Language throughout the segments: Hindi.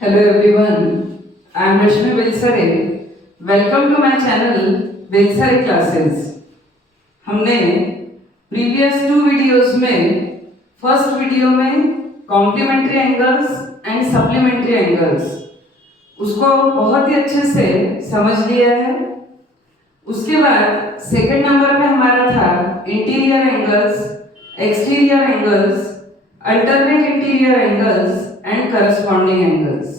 Hello everyone, I am Rashmi Bilsare. Welcome to my channel Bilsare Classes. हमने प्रीवियस 2 वीडियोस में फर्स्ट वीडियो में complementary angles and supplementary angles उसको बहुत ही अच्छे से समझ लिया है। उसके बाद सेकंड नंबर में हमारा था interior angles, exterior angles, alternate interior angles and corresponding angles.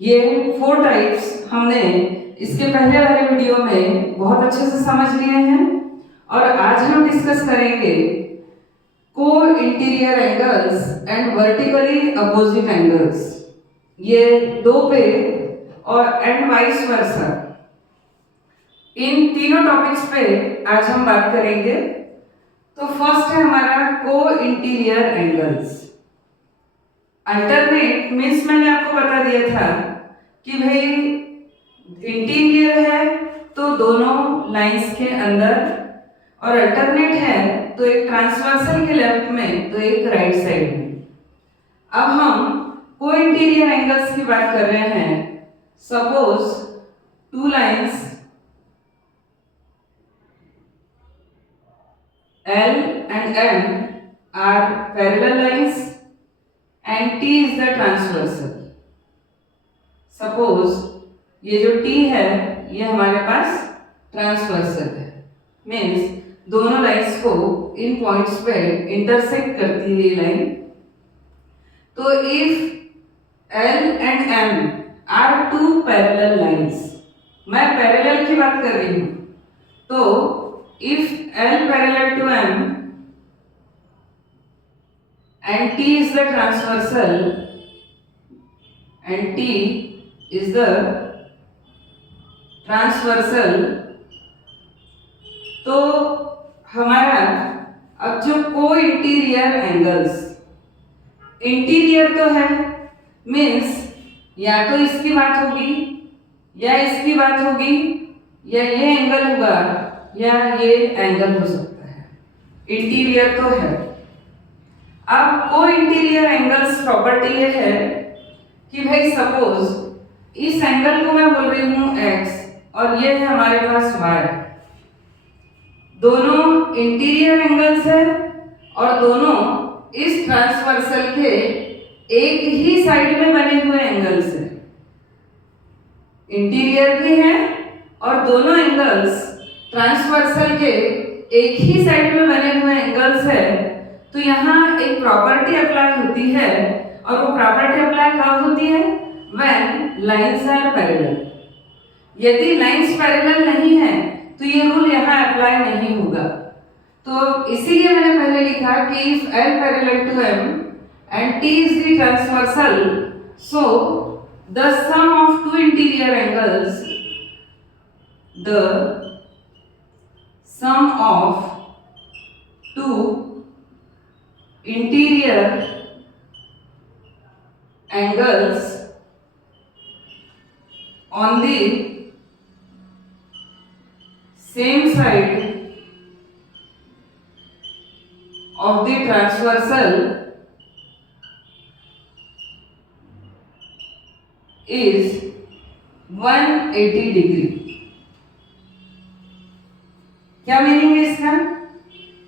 ये 4 टाइप्स हमने इसके पहले वाले वीडियो में बहुत अच्छे से समझ लिए हैं और आज हम डिस्कस करेंगे को interior angles and vertically opposite angles. ये 2 पे और एंड वाइस वर्सा, इन तीनों टॉपिक्स पे आज हम बात करेंगे। तो फर्स्ट है हमारा को इंटीरियर एंगल्स। अल्टरनेट मीन्स मैंने आपको बता दिया था कि भाई इंटीरियर है तो दोनों लाइंस के अंदर, और अल्टरनेट है तो एक ट्रांसवर्सल के लेफ्ट में तो एक राइट साइड में। अब हम को इंटीरियर एंगल्स की बात कर रहे हैं। Suppose 2 lines L and M are parallel lines and T is the transversal. Suppose ये जो T है ये हमारे पास ट्रांसवर्सल है, मीन्स दोनों लाइंस को इन पॉइंट्स पे इंटरसेक्ट करती है ये लाइन। तो if L and M are 2 parallel lines, मैं पैरेलल की बात कर रही हूँ, तो if L parallel to M and T is the transversal and T is the transversal, तो हमारा अब जो को इंटीरियर एंगल्स, इंटीरियर तो है मीन्स या तो इसकी बात होगी या इसकी बात होगी या ये एंगल होगा या ये एंगल हो सकता है, इंटीरियर तो है। अब को इंटीरियर एंगल्स प्रॉपर्टी ये है कि भाई सपोज इस एंगल को मैं बोल रही हूँ x और ये है हमारे पास y, दोनों इंटीरियर एंगल्स है और दोनों इस ट्रांसवर्सल के एक ही साइड में बने हुए एंगल्स है, इंटीरियर भी है और दोनों एंगल्स ट्रांसवर्सल के एक ही साइड में बने हुए एंगल्स है। तो यहाँ एक प्रॉपर्टी अप्लाई होती है और वो प्रॉपर्टी अप्लाई कब होती है? When lines are parallel. यदि लाइंस पैरेलल नहीं है तो ये रूल यहाँ अप्लाई नहीं होगा। तो इसीलिए मैंने पहले लिखा कि if L parallel to M and T is the transversal, so the sum of 2 interior angles, the sum of 2 interior angles on the same side of the transversal is 180 degree। क्या मीनिंग है इसका?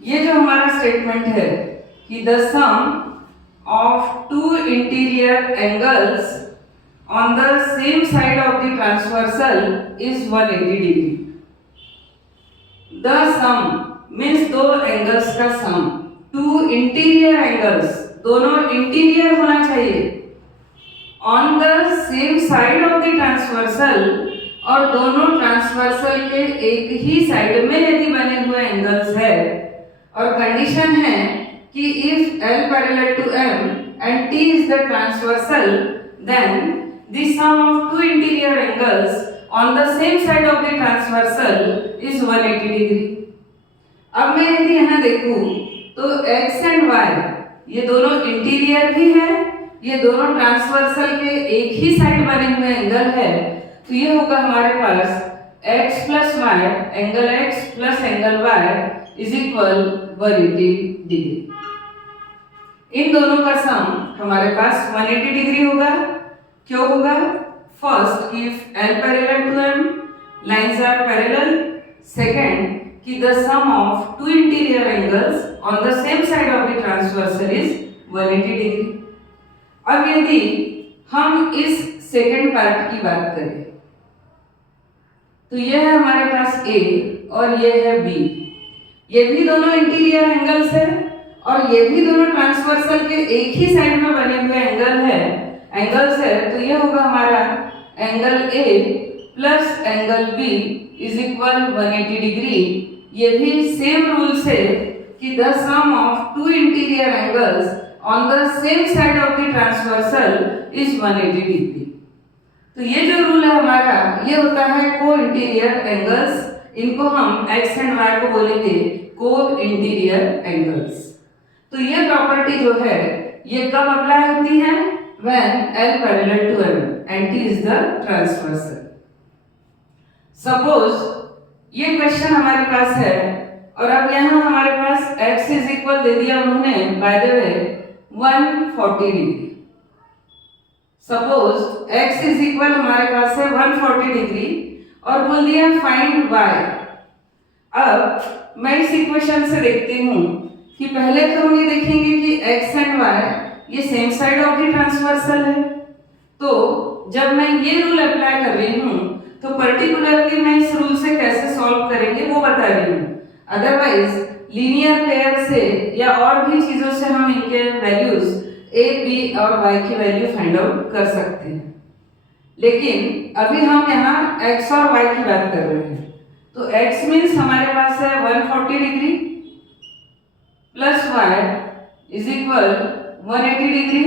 ये जो हमारा स्टेटमेंट है कि the sum of 2 interior angles on the same side of the transversal is 180 degree. The sum means दो एंगल्स का सम, 2 इंटीरियर एंगल्स, दोनों इंटीरियर होना चाहिए, on the same side of the transversal, और दोनों ट्रांसवर्सल के एक ही साइड में यदि बने हुए एंगल्स है, और कंडीशन है कि if L parallel to M and T is the transversal, then the sum of 2 interior angles on the same side of the transversal is 180 degree। अब मैं यदि यहाँ देखूं तो x and y ये दोनों इंटीरियर भी है, ये दोनों ट्रांसवर्सल के एक ही साइड बने हुए एंगल है, तो ये होगा हमारे पास x plus y, angle x plus angle y is equal 180 degree. इन दोनों का सम हमारे पास 180 डिग्री होगा। क्यों होगा? First, if L parallel to M, lines are parallel. Second, कि the sum of two interior angles on the same side of the transversal is 180 degree. अब यदि हम इस सेकंड पार्ट की बात करें तो यह है हमारे पास A और यह है B. ये भी दोनों इंटीरियर एंगल्स है और ये भी दोनों ट्रांसवर्सल के एक ही साइड में बने हुए एंगल्स है. तो ये होगा हमारा angle A plus angle B is equal 180 degree. ये भी सेम रूल से कि the sum of two interior angles on the same side of the transversal is 180 degree. तो ये जो रूल है हमारा, ये होता है को इंटीरियर एंगल्स. इनको हम x एंड y को बोलेंगे को इंटीरियर एंगल्स. तो ये प्रॉपर्टी जो है ये कब अप्लाई होती है? when L parallel to M and T is the transversal. Suppose ये क्वेश्चन हमारे पास है और अब यहाँ हमारे पास x इज इक्वल दे दिया उन्होंने bye the way 140 degree. Suppose x is equal हमारे पास है 140 डिग्री और बोल दिया फाइंड y. अब मैं इस इक्वेशन से देखती हूँ कि पहले तो हम ये देखेंगे कि x एंड y ये same side of the transversal है. तो जब मैं ये रूल अप्लाई कर रही हूँ तो पर्टिकुलरली मैं इस रूल से कैसे सॉल्व करेंगे वो बता रही हूँ. अदरवाइज लीनियर पेयर से या और भी चीजों से हम इनके वैल्यूज a, b और y की वैल्यू फाइंड आउट कर सकते हैं. लेकिन अभी हम यहाँ x और y की बात कर रहे हैं. तो x मीन्स हमारे पास है 140 degree plus y is equal 180 degree.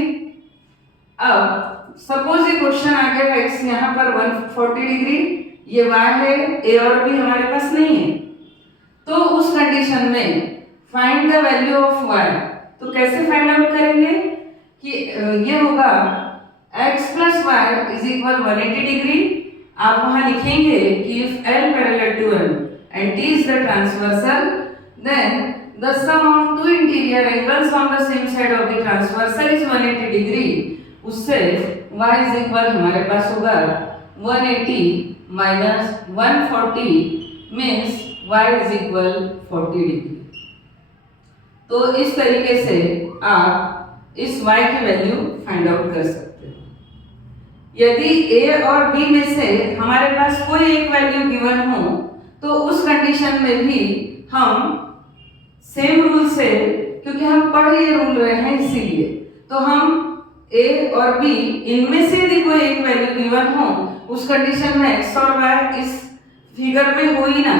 अब सपोज ये क्वेश्चन आ गया x यहाँ पर 140 डिग्री, ये y है, a और b हमारे पास नहीं है. तो उस कंडीशन में find the value of y. तो कैसे फाइंड आउट करेंगे कि ये होगा x plus y is equal 180 degree. आप वहां लिखेंगे कि if L parallel to M and T is the transversal, then the sum of two interior angles on the same side of the transversal is 180 degree. उससे y is equal हमारे पास होगा 180 minus 140 means y is equal 40 degree. तो इस तरीके से आप इस y की वैल्यू फाइंड आउट कर सकते हो. यदि a और b में से हमारे पास कोई एक वैल्यू गिवन हो तो उस कंडीशन में भी हम सेम रूल से, क्योंकि हम पढ़ ये रूल रहे हैं इसीलिए, तो हम a और b इनमें से यदि कोई एक वैल्यू गिवन हो उस कंडीशन में x और y इस फिगर में हो ही ना.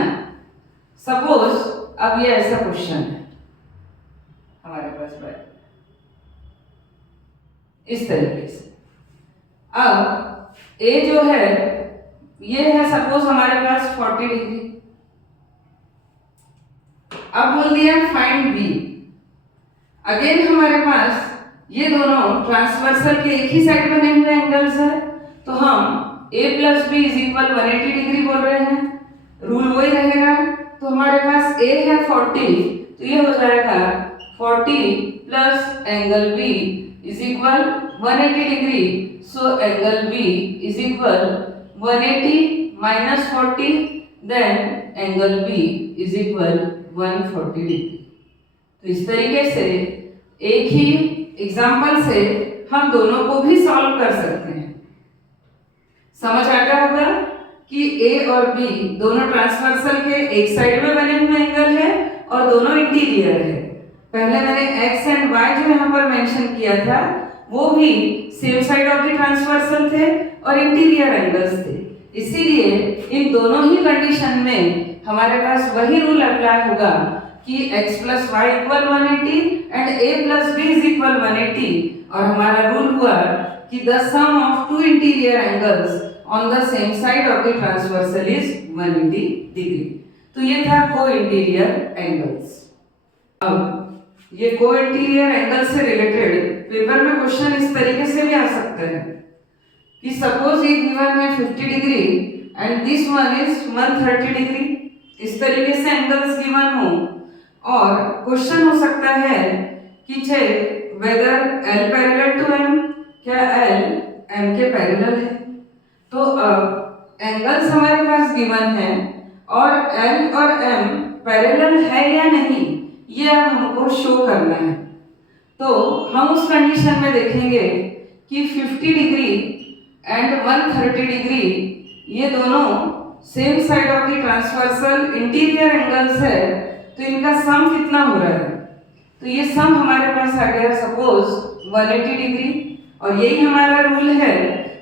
सपोज अब ये ऐसा क्वेश्चन है हमारे पास y इस तरीके से. अब a जो है ये है सपोज हमारे पास 40 डिग्री. अब बोल दिया फाइंड b. अगेन हमारे पास ये दोनों ट्रांसवर्सल के एक ही साइड बने हुए एंगल्स है. तो हम a plus b is equal 180 degree बोल रहे हैं. रूल वही रहेगा. तो हमारे पास a है 40, तो ये हो जाएगा 40 plus angle b is equal 180 degree. So angle b is equal 180 minus 40, then angle b is equal 140 degree. तो इस तरीके से एक ही एग्जाम्पल से हम दोनों को भी सॉल्व कर सकते हैं. समझ आ गया होगा कि a और b दोनों ट्रांसवर्सल के एक साइड में बने हुए एंगल है और दोनों इंटीरियर है. पहले मैंने x एंड y जो यहाँ पर मेंशन किया था वो भी same side of the transversal थे और इंटीरियर एंगल्स थे. इसीलिए इन दोनों ही कंडीशन में हमारे पास वही रूल अप्लाई होगा कि x plus y equal 180 and a plus b is equal 180. और हमारा रूल हुआ कि the sum of two interior angles on the same side of the transversal is 180 degree. तो ये था को इंटीरियर एंगल्स. अब ये को इंटीरियर एंगल से रिलेटेड पेपर में क्वेश्चन इस तरीके से भी आ सकते हैं कि सपोज ये गिवन है 50 degree and this one is 130 degree. इस तरीके से एंगल्स गिवन हो और क्वेश्चन हो सकता है कि check whether L parallel to M, क्या L M के पैरेलल है। तो अब एंगल्स हमारे पास गिवन है और L और M पैरेलल है या नहीं ये अब हमको शो करना है। तो हम उस कंडीशन में देखेंगे कि 50 डिग्री एंड 130 डिग्री ये दोनों same side of the transversal interior angles है, तो इनका सम कितना हो रहा है? तो ये सम हमारे पास आ गया सपोज 180 डिग्री, और यही हमारा रूल है।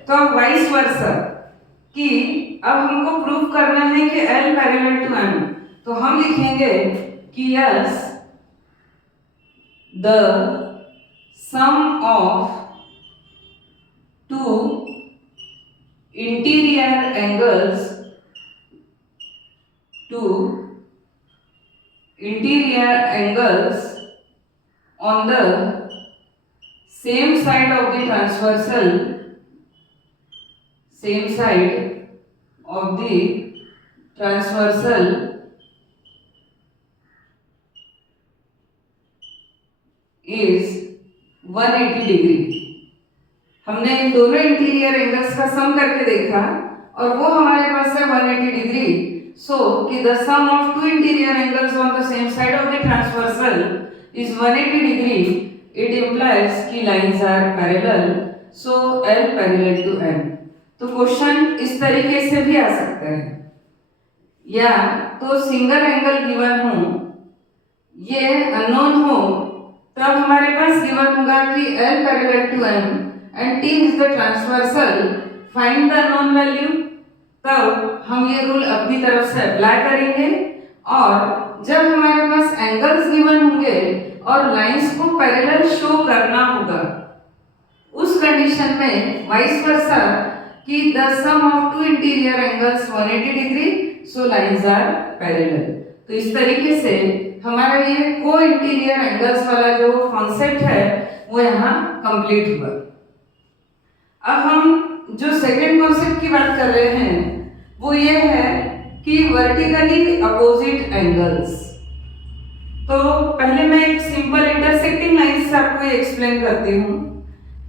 तो अब वाइस वर्सा कि अब हमको प्रूव करना है कि L पैरेलल टू M, तो हम लिखेंगे कि yes the sum of two interior angles on the same side of the transversal is 180 degree. हमने इन दोनों इंटीरियर एंगल्स का सम करके देखा और वो हमारे पास है 180 डिग्री। सो कि the sum of two interior angles on the same side of the transversal is 180 degree. It implies कि lines are parallel, so L parallel to M। तो क्वेश्चन इस तरीके से भी आ सकता है, या तो सिंगल एंगल गिवन हो, ये अननोन हो, तब हमारे पास गिवन होगा कि L parallel to M and T is the transversal, find the unknown value। तब हम ये रूल अपनी तरफ से अप्लाई करेंगे, और जब हमारे पास एंगल्स गिवन होंगे और लाइंस को पैरेलल शो करना होगा, उस कंडीशन में वाइस वर्सा कि the sum of two interior angles 180 degree, so lines are parallel. तो इस तरीके से हमारा ये को इंटीरियर एंगल्स वाला जो कॉन्सेप्ट है वो यहाँ कंप्लीट हुआ। अब हम जो सेकेंड कॉन्सेप्ट की बात कर रहे हैं वो ये है कि वर्टिकली अपोजिट एंगल्स। तो पहले मैं एक सिंपल इंटरसेक्टिंग लाइंस से आपको ये एक्सप्लेन करती हूँ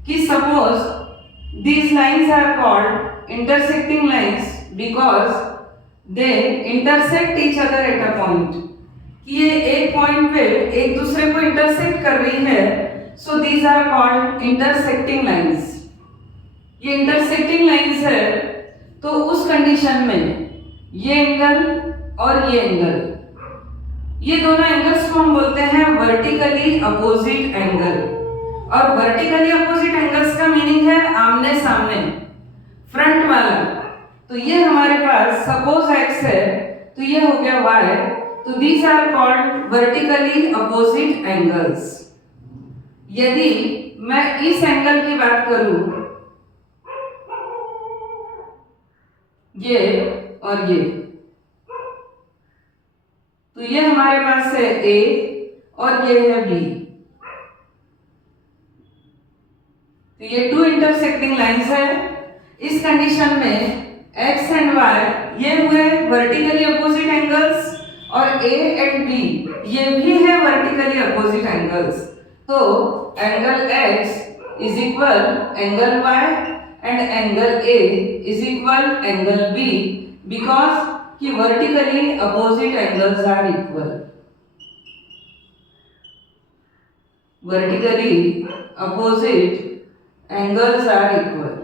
कि suppose these lines are called intersecting lines because they intersect each other at a point, कि ये एक पॉइंट पे एक दूसरे को इंटरसेक्ट कर रही है, so these are called intersecting lines. ये इंटरसेक्टिंग लाइंस है, तो उस कंडीशन में ये एंगल और ये एंगल, ये दोनों एंगल्स को हम बोलते हैं वर्टिकली अपोजिट एंगल। और वर्टिकली अपोजिट एंगल्स का मीनिंग है आमने सामने, फ्रंट वाला। तो ये हमारे पास सपोज x है, तो ये हो गया y, तो these are called vertically opposite angles. यदि मैं इस एंगल की बात करूं, ये और ये, तो ये हमारे पास है A और ये है B। तो ये टू इंटरसेक्टिंग लाइंस है। इस कंडीशन में x एंड y ये हुए वर्टिकली अपोजिट एंगल्स, और A एंड B ये भी है वर्टिकली अपोजिट एंगल्स। तो angle x is equal angle y and angle A is equal angle B, because कि vertically opposite angles are equal. Vertically opposite angles are equal.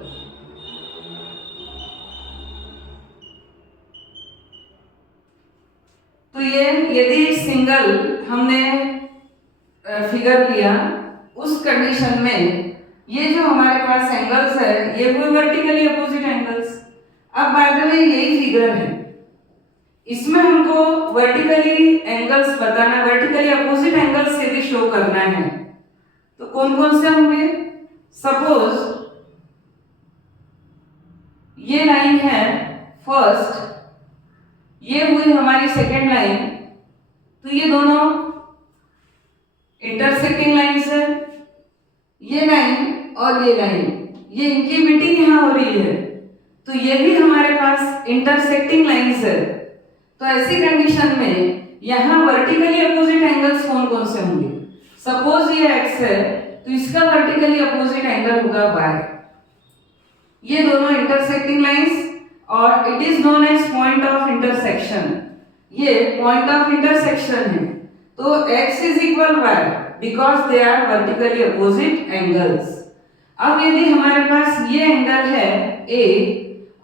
तो ये यदि सिंगल हमने फिगर लिया, उस कंडीशन में ये जो हमारे पास एंगल्स है ये हुए वर्टिकली अपोजिट एंगल्स। अब बाद में यही फिगर है, इसमें हमको वर्टिकली एंगल्स बताना, वर्टिकली अपोजिट एंगल्स यदि शो करना है तो कौन कौन से होंगे? सपोज ये लाइन है फर्स्ट, ये हुई हमारी सेकेंड लाइन, तो ये दोनों इंटरसेक्टिंग लाइंस है। ये लाइन और ये लाइन, ये इनकी मीटिंग यहाँ हो रही है, तो ये भी हमारे पास इंटरसेक्टिंग लाइंस है। तो ऐसी कंडीशन में यहाँ वर्टिकली अपोजिट एंगल्स कौन कौन से होंगे? सपोज ये x है, तो इसका वर्टिकली अपोजिट एंगल होगा y। ये दोनों इंटरसेक्टिंग लाइंस और it is known as point of intersection. ये पॉइंट ऑफ इंटरसेक्शन है। तो x is equal y because they are vertically opposite angles. अब यदि हमारे पास ये एंगल है a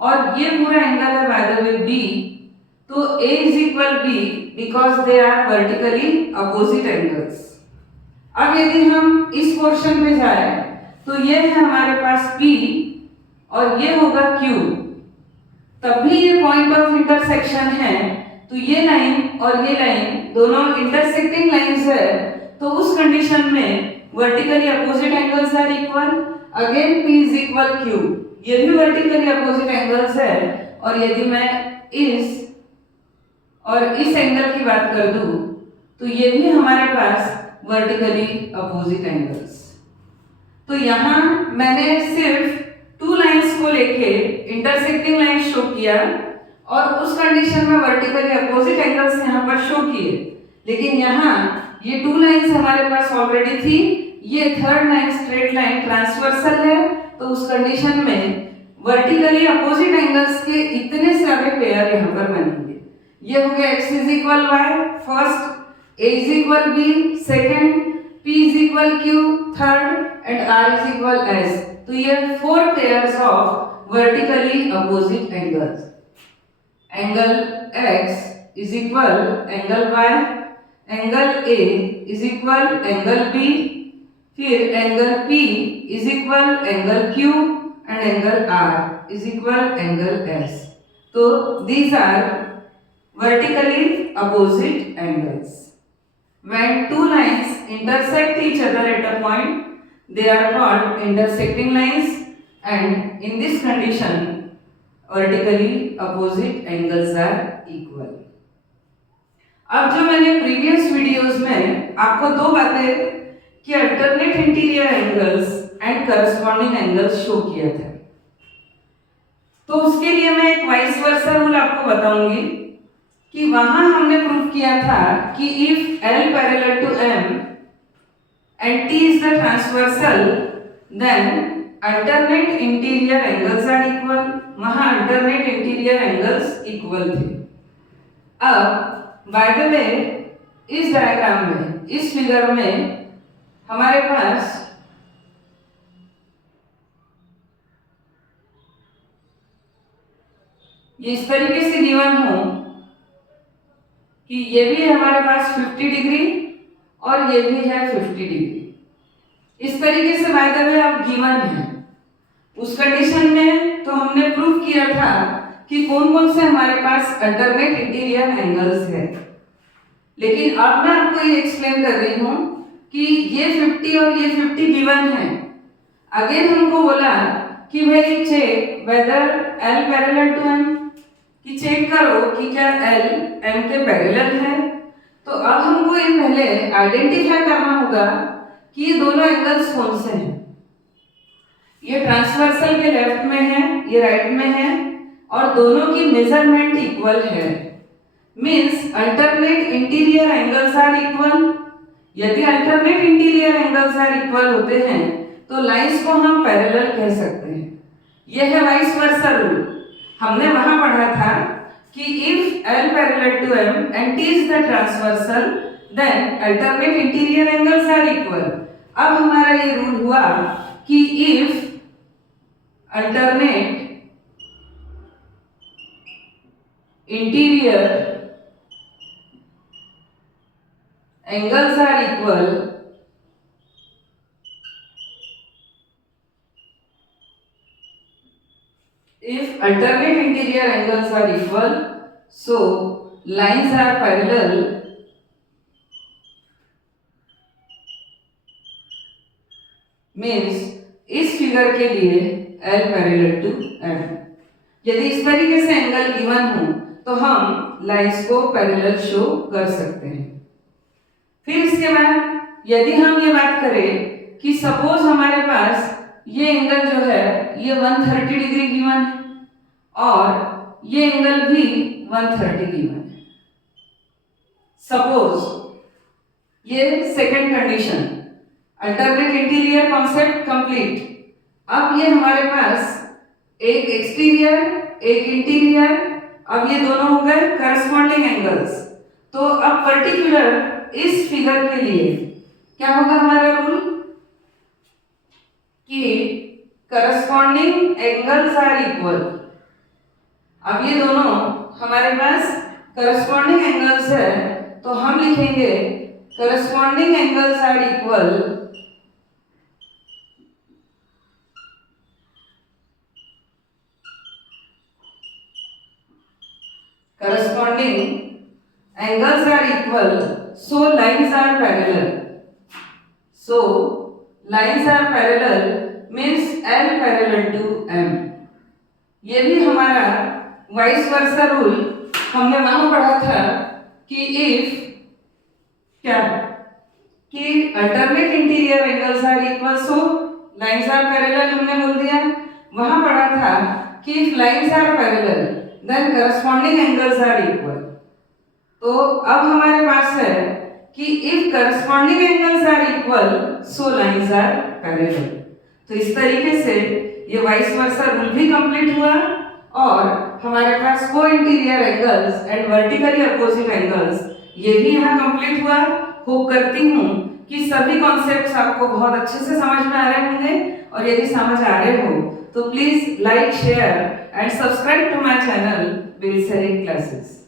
और ये पूरा एंगल है बाय द वे b, तो a is equal b because they are vertically opposite angles. अब यदि हम इस पोर्शन पे जाए तो ये है हमारे पास p और ये होगा q। तब भी ये पॉइंट ऑफ इंटरसेक्शन है, तो ये लाइन और ये लाइन दोनों इंटरसेक्टिंग लाइंस है। तो उस कंडीशन में vertically opposite angles are equal. Again p is equal q, ये भी वर्टिकली अपोजिट एंगल्स है। और यदि मैं इस और इस एंगल की बात कर दूं तो ये भी हमारे पास वर्टिकली अपोजिट एंगल्स। तो यहाँ मैंने सिर्फ टू लाइंस को लेके इंटरसेक्टिंग लाइन शो किया और उस कंडीशन में वर्टिकली अपोजिट एंगल्स यहाँ पर शो किए। लेकिन यहाँ ये टू लाइंस हमारे पास ऑलरेडी थी, ये third line straight line transversal है, तो उस कंडीशन में वर्टिकली अपोजिट एंगल्स के इतने सारे पेयर यहाँ पर बनेंगे। ये हो गया x is equal y first, a is equal b second, p is equal q third and r is equal s। तो ये four pairs of vertically opposite angles. Angle x is equal angle y, angle a is equal angle b, फिर angle p is equal angle q and angle r is equal angle s। तो these are vertically opposite angles. When two lines intersect each other at a point, they are called intersecting lines, and in this condition vertically opposite angles are equal. अब जो मैंने प्रीवियस वीडियोस में आपको दो बातें कि alternate interior angles and corresponding angles show किया था, तो उसके लिए मैं एक वाइस वर्सा रूल आपको बताऊंगी कि वहां हमने प्रूव किया था कि if L parallel to M and T is the transversal, then alternate interior angles are equal. वहां alternate interior angles equal थे। अब by the way इस डायग्राम में, इस फिगर में हमारे पास ये इस तरीके से गिवन हो कि ये भी हमारे पास 50 डिग्री और ये भी है 50 डिग्री। इस तरीके से बाय द वे आप गिवन है। उस कंडीशन में तो हमने प्रूव किया था कि कौन कौन से हमारे पास अल्टरनेट इंटीरियर एंगल्स है। लेकिन अब मैं आपको ये एक्सप्लेन कर रही हूँ कि ये 50 और ये 50 गिवन है। अगेन हमको बोला कि भाई check whether L parallel to M, कि चेक करो कि क्या L M के पैरेलल है। तो अब हमको ये पहले आइडेंटिफाई करना होगा कि ये दोनों एंगल्स कौन से हैं। ये ट्रांसवर्सल के लेफ्ट में है, ये राइट में है और दोनों की मेजरमेंट इक्वल है। Means alternate interior angles are equal. यदि alternate interior angles are equal होते हैं तो लाइंस को हम पैरेलल कह सकते हैं। यह है वाइस वर्सा रूल। हमने वहां पढ़ा था कि if L parallel to M and T is the transversal, then alternate interior angles are equal. अब हमारा ये रूल हुआ कि if alternate interior angles are equal, if alternate interior angles are equal, so lines are parallel means इस फिगर के लिए L पैरेलल टू M। यदि इस तरीके से एंगल गिवन हो तो हम लाइंस को पैरेलल शो कर सकते हैं। फिर इसके बाद यदि हम ये बात करें कि सपोज हमारे पास ये एंगल जो है ये 130 डिग्री गिवन है और ये एंगल भी 130 गिवन है। सपोज ये second condition, alternate interior concept complete. अब ये हमारे पास एक एक्सटीरियर एक इंटीरियर, अब ये दोनों हो गए करस्पॉन्डिंग एंगल्स। तो अब पर्टिकुलर इस फिगर के लिए क्या होगा हमारा रूल कि करस्पॉन्डिंग एंगल्स आर इक्वल। अब ये दोनों हमारे पास करस्पॉन्डिंग एंगल्स है, तो हम लिखेंगे corresponding angles are equal corresponding angles are equal, so lines are parallel. So lines are parallel means L parallel to M. ये भी हमारा वाइस वर्सा रूल हमने वहां पढ़ा था कि इफ क्या कि alternate interior angles are equal so lines are parallel, हमने बोल दिया। वहां पढ़ा था कि if lines are parallel then corresponding angles are equal. तो अब हमारे पास है कि if corresponding angles are equal so lines are parallel. तो इस तरीके से ये वाइस वर्सा रूल भी कंप्लीट हुआ और हमारे पास co interior angles and vertically opposite angles ये भी यहाँ कंप्लीट हुआ। होप करती हूँ कि सभी कॉन्सेप्ट्स आपको बहुत अच्छे से समझ में आ रहे होंगे, और यदि समझ आ रहे हो तो please like share and subscribe to my channel Bilsari classes.